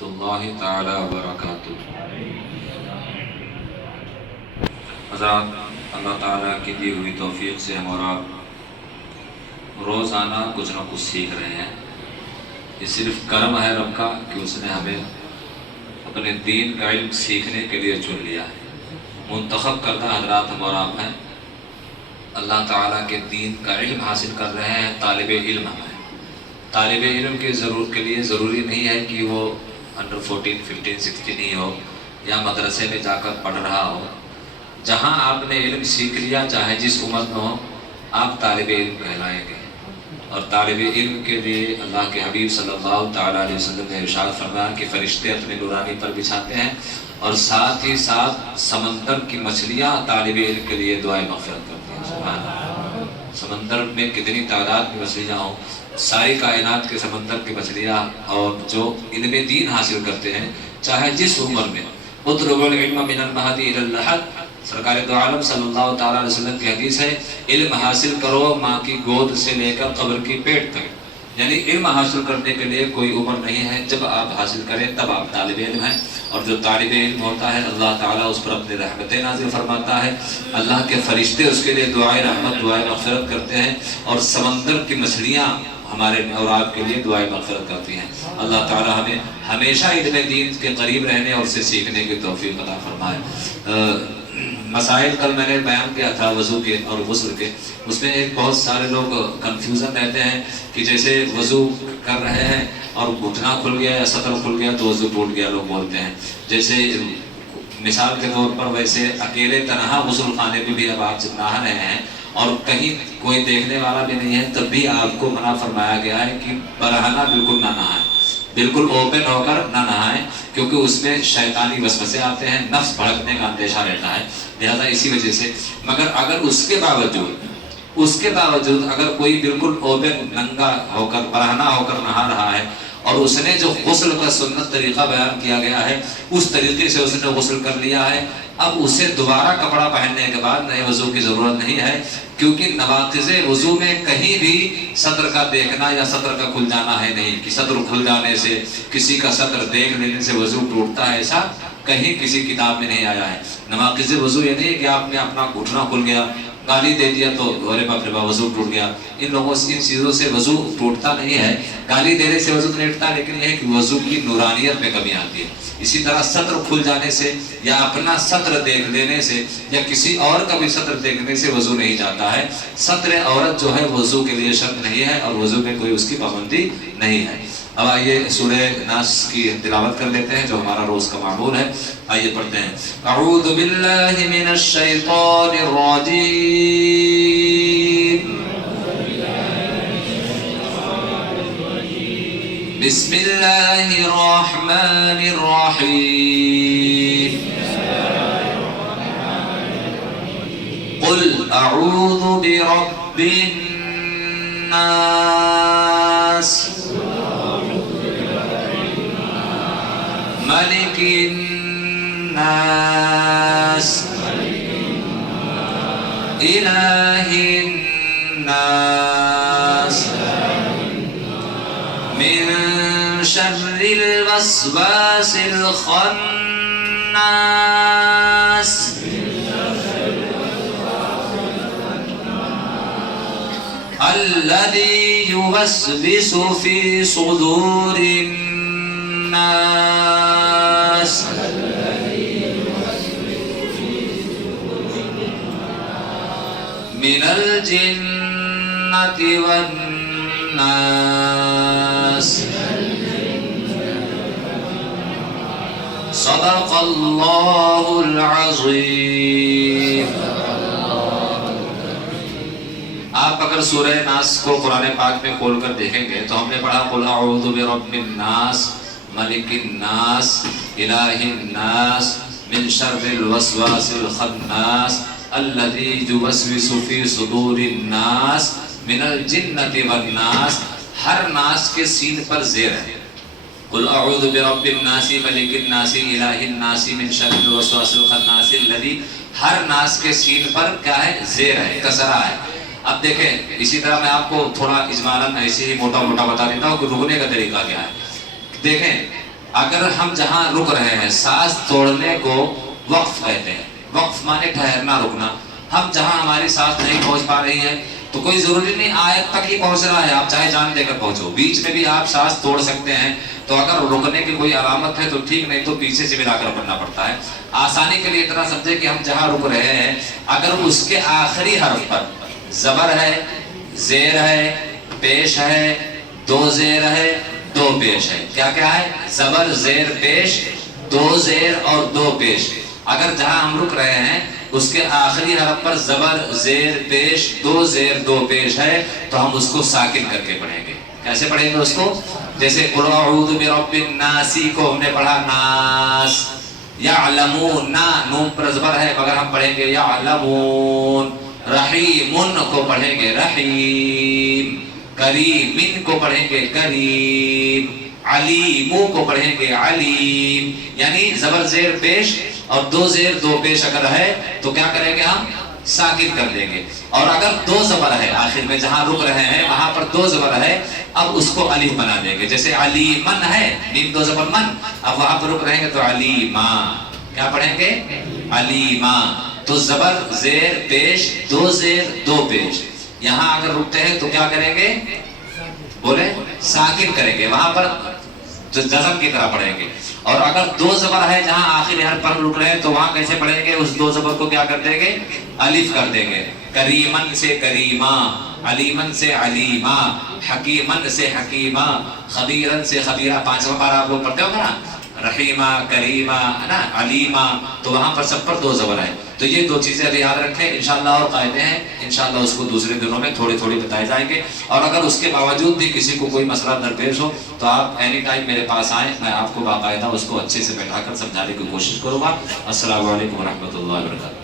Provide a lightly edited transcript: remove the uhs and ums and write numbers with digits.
ورحمۃ اللہ تعالی وبرکاتہ۔ حضرات، اللہ تعالیٰ کی دی ہوئی توفیق سے ہم اور آپ روزانہ کچھ نہ کچھ سیکھ رہے ہیں۔ یہ صرف کرم ہے رب کا کہ اس نے ہمیں اپنے دین کا علم سیکھنے کے لیے چن لیا ہے۔ منتخب کردہ حضرات ہم اور آپ ہیں، اللہ تعالیٰ کے دین کا علم حاصل کر رہے ہیں، طالب علم ہیں۔ طالب علم کے لیے ضروری نہیں ہے کہ وہ انڈر 14, 15, 16 ہی ہو یا مدرسے میں جا کر پڑھ رہا ہو۔ جہاں آپ نے علم سیکھ لیا، چاہے جس عمر میں ہو، آپ طالب علم کہلائیں گے۔ اور طالب علم کے لیے اللہ کے حبیب صلی اللہ تعالیٰ علیہ وسلم نے ارشاد فرمایا کہ فرشتے اپنے نورانی پر بچھاتے ہیں، اور ساتھ ہی ساتھ سمندر کی مچھلیاں طالب علم کے لیے دعائیں مغفرت کرتی ہیں۔ سبحان اللہ! سمندر میں کتنی تعداد کی مچھلیاں ہوں، ساری کائنات کے سمندر کی مچھلیاں، اور جو علم دین حاصل کرتے ہیں چاہے جس عمر میں۔ اطلبوا العلم من المہد الی اللحد، سرکار دو عالم صلی اللہ تعالیٰ علیہ وسلم کی حدیث ہے، علم حاصل کرو ماں کی گود سے لے کر قبر کی پیٹ تک۔ یعنی علم حاصل کرنے کے لیے کوئی عمر نہیں ہے، جب آپ حاصل کریں تب آپ طالب علم ہیں۔ اور جو طالب علم ہوتا ہے اللہ تعالیٰ اس پر اپنے رحمتیں نازل فرماتا ہے، اللہ کے فرشتے اس کے لیے دعائیں رحمت، دعائیں مغفرت کرتے ہیں، اور سمندر کی مچھلیاں ہمارے اور آپ کے لیے دعائیں مغفرت کرتی ہیں۔ اللہ تعالیٰ ہمیں ہمیشہ علم دین کے قریب رہنے اور اسے سیکھنے کی توفیق عطا فرمائے۔ مسائل کل میں نے بیان کیا تھا وضو کے اور غسل کے، اس میں ایک بہت سارے لوگ کنفیوژن رہتے ہیں کہ جیسے وضو کر رہے ہیں اور گھٹنا کھل گیا یا سطر کھل گیا تو وضو ٹوٹ گیا، لوگ بولتے ہیں۔ جیسے مثال کے طور پر ویسے اکیلے تنہا غسل خانے پہ بھی اب آپ نہا رہے ہیں اور کہیں کوئی دیکھنے والا بھی نہیں ہے، تب بھی آپ کو منع فرمایا گیا ہے کہ برہنہ بالکل نہ نہائیں، بالکل اوپن ہو کر نہ نہائیں، کیونکہ اس میں شیطانی وسوسے آتے ہیں، نفس بھڑکنے کا اندیشہ رہتا ہے، لہذا اسی وجہ سے۔ مگر اگر اس کے باوجود اگر کوئی بالکل اوپن ننگا ہو کر برہنہ ہو کر نہا رہا ہے اور اس نے جو غسل کا سنت طریقہ بیان کیا گیا ہے اس طریقے سے اس نے غسل کر لیا ہے، اب اسے دوبارہ کپڑا پہننے کے بعد نئے وضو کی ضرورت نہیں ہے، کیونکہ نواقض وضو میں کہیں بھی سطر کا دیکھنا یا سطر کا کھل جانا ہے نہیں، کہ سطر کھل جانے سے کسی کا سطر دیکھ لینے سے وضو ٹوٹتا ہے، ایسا کہیں کسی کتاب میں نہیں آیا ہے۔ نواقض وضو یہ نہیں ہے کہ آپ نے اپنا گھٹنا کھل گیا، گالی دے دیا تو ارے باپ رے باپ وضو ٹوٹ گیا۔ ان لوگوں سے ان چیزوں سے وضو ٹوٹتا نہیں ہے، گالی دینے سے وضو نہیں ٹوٹتا، لیکن یہ ہے کہ وضو کی نورانیت میں کمی آتی ہے۔ اسی طرح سطر کھل جانے سے یا اپنا سطر دیکھ لینے سے یا کسی اور کا بھی سطر دیکھنے سے وضو نہیں جاتا ہے۔ سطر عورت جو ہے وضو کے لیے شرط نہیں ہے اور وضو میں کوئی اس کی پابندی نہیں ہے۔ اب آئیے سورہ ناس کی تلاوت کر لیتے ہیں جو ہمارا روز کا معمول ہے۔ آئیے پڑھتے ہیں۔ اعوذ باللہ من الشیطان الرجیم، بسم اللہ الرحمن الرحیم، قل اعوذ برب الناس، ملک الناس، الہ الناس، من شر الوسواس الخناس، الذي يوسوس في صدور الناس من الجنة والناس۔ صدق اللہ العظیم۔ آپ اگر سورہ ناس کو قرآن پاک میں کھول کر دیکھیں گے تو ہم نے پڑھا قل اعوذ برب الناس، ملک الناس، الہ الناس، من شر الوسواس الخناس، الذي يوسوس في صدور الناس من الجنة والناس۔ ہر ناس کے سین پر زیر ہے۔ قل اعوذ برب الناس، ملک الناس، الہ الناس، من شر الوسواس الخناس، الذي، ہر ناس کے سین پر کیا ہے؟ زیر ہے، کسرہ ہے۔ اب دیکھیں اسی طرح میں آپ کو تھوڑا اجمالاً ایسے ہی موٹا موٹا بتا دیتا ہوں کہ رکنے کا طریقہ کیا ہے۔ دیکھیں اگر ہم جہاں رک رہے ہیں، سانس توڑنے کو وقف کہتے ہیں، وقف مانے ٹھہرنا، رکنا. ہم جہاں ہماری سانس نہیں پہنچ پا رہی ہے تو کوئی ضروری نہیں آیت تک ہی پہنچ رہا ہے، آپ چاہے جان دے کر پہنچو، بیچ میں بھی آپ سانس توڑ سکتے ہیں. تو اگر رکنے کی کوئی علامت ہے تو ٹھیک، نہیں تو پیچھے سے ملا کر پڑھنا پڑتا ہے. آسانی کے لیے اتنا سمجھے کہ ہم جہاں رک رہے ہیں اگر اس کے آخری حرف پر زبر ہے، زیر ہے، پیش ہے، دو زیر ہے، دو پیش ہے. کیا کیا ہے؟ زبر، زیر، پیش، دو زیر اور دو پیش. اگر جہاں ہم رک رہے ہیں اس کے آخری حرف پر زبر، زیر، پیش، دو زیر، دو پیش ہے تو ہم اس کو ساکن کر کے پڑھیں گے. کیسے پڑھیں گے اس کو؟ جیسے قل اعوذ برب الناس کو ہم نے پڑھا ناس، یعلمون، نا نون پر زبر ہے مگر ہم پڑھیں گے یعلمون. رحیمن کو پڑھیں گے رحیم، کریمن کو پڑھیں گے کریم، علیمو کو پڑھیں گے علیم. یعنی زبر، زیر، پیش اور دو زیر، دو پیش اگر ہے تو کیا کریں گے؟ ہم ساکن کر دیں گے. اور اگر دو زبر ہے آخر میں جہاں رک رہے ہیں وہاں پر دو زبر ہے، اب اس کو الف بنا دیں گے. جیسے علیمن ہے، میم دو زبر من، اب وہاں پر رک رہیں گے تو علیما. کیا پڑھیں گے؟ علیما. تو زبر، زیر، پیش، دو زیر، دو پیش. یہاں اگر رکتے ہیں تو کیا کریں گے؟ بولے ساکن کریں گے، وہاں پر جزم کی طرح پڑھیں گے. اور اگر دو زبر ہے جہاں آخری حرف پر رک رہے ہیں تو وہاں کیسے پڑھیں گے؟ اس دو زبر کو کیا کر دیں گے؟ الف کر دیں گے. کریمن سے کریما، علیمن سے علیما، حکیمن سے حکیما، خبیرن سے خبیرہ. پانچواں پارہ آپ لوگ پڑھتے ہو نا، رحیمہ، کریمہ، ہے نا، علیمہ، تو وہاں پر سب پر دو زبر ہے. تو یہ دو چیزیں ابھی یاد رکھیں. انشاءاللہ اور قاعدے ہیں، انشاءاللہ اس کو دوسرے دنوں میں تھوڑی تھوڑی بتائے جائیں گے. اور اگر اس کے باوجود بھی کسی کو کوئی مسئلہ درپیش ہو تو آپ اینی ٹائم میرے پاس آئیں، میں آپ کو باقاعدہ اس کو اچھے سے بیٹھا کر سمجھانے کی کوشش کروں گا. السلام علیکم ورحمۃ اللہ وبرکاتہ.